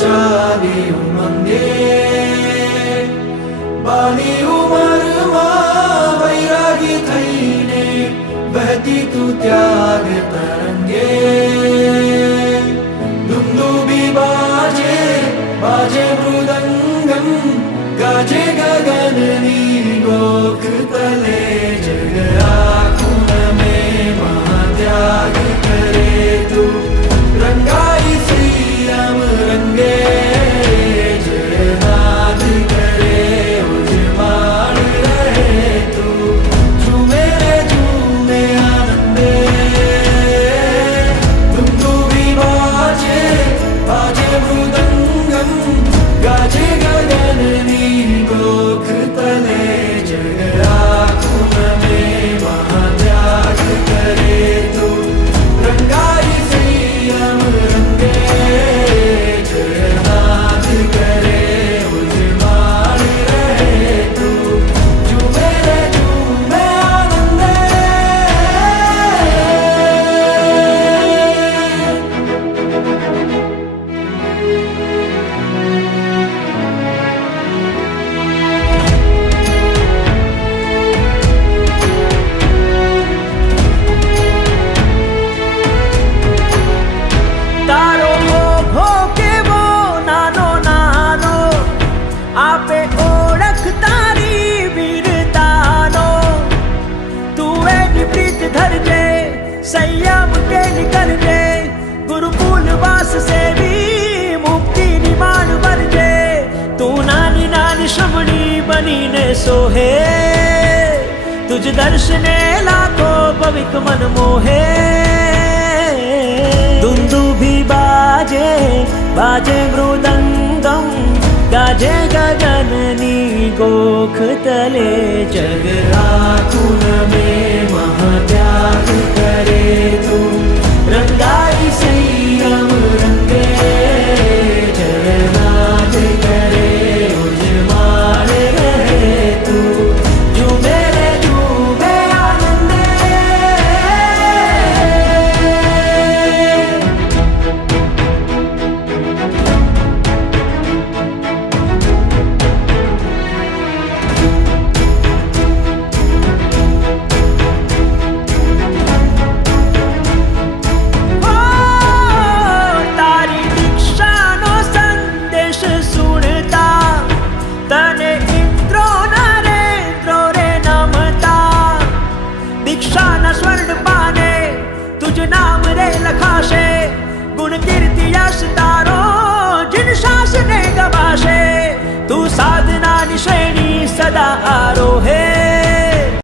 ચાલી ઉમંગે બાની ઉંમરમાં વૈરાગી થઈને બહેતી તું ત્યાગ તરંગે દુંદુભી બાજે બાજે મૃદંગમ ગાજે ગગનની ગોખ તલે જગ આખું में महात्याग करे तू रंगाई श्री राम रंगे जयनाथ करे उजमाड़ रहे तू झूमे रे झूमे आनंदे दुंदुभी बाजे बाजे मृदंगम गाजे गगननी गोख तले जग आँखों में महात्याग करे तू रंगाई श्री राम रंगे जयनाथ करे उजमाड़ रहे तू झूमे रे झूमे आनंदे તારો ઓઘો કેવો નાનો નાનો આપે ઓળખ તારી વીરતાનો તું એની પ્રીત ધરજે સંયમ કેલી કરજે ગુરુકુલ વાસ સેવી મુક્તિની માણ ભરજે તું નાની નાની શ્રમણી બનીને સોહે તુજ દર્શને લાખો પવિક મન મોહે दुंदुभी बाजे बाजे मृदंगम गाजे गगननी गोख तले जग आँखों में महात्याग करे तू रंगाई श्री राम रंगे जयनाथ करे उजमाड़ रहे तू झूमे रे झूमे आनंदे તારી દીક્ષાનો સંદેશ સુણતા તને ઇન્દ્રો નરેન્દ્રો રે નમતા દીક્ષાના સ્વર્ણ પાને તુજ નામ રે લખાશે ગુણ કીર્તિ યશ તારો જીન શાસને ગવાશે તું સાધનાની શ્રેણી સદા આરોહે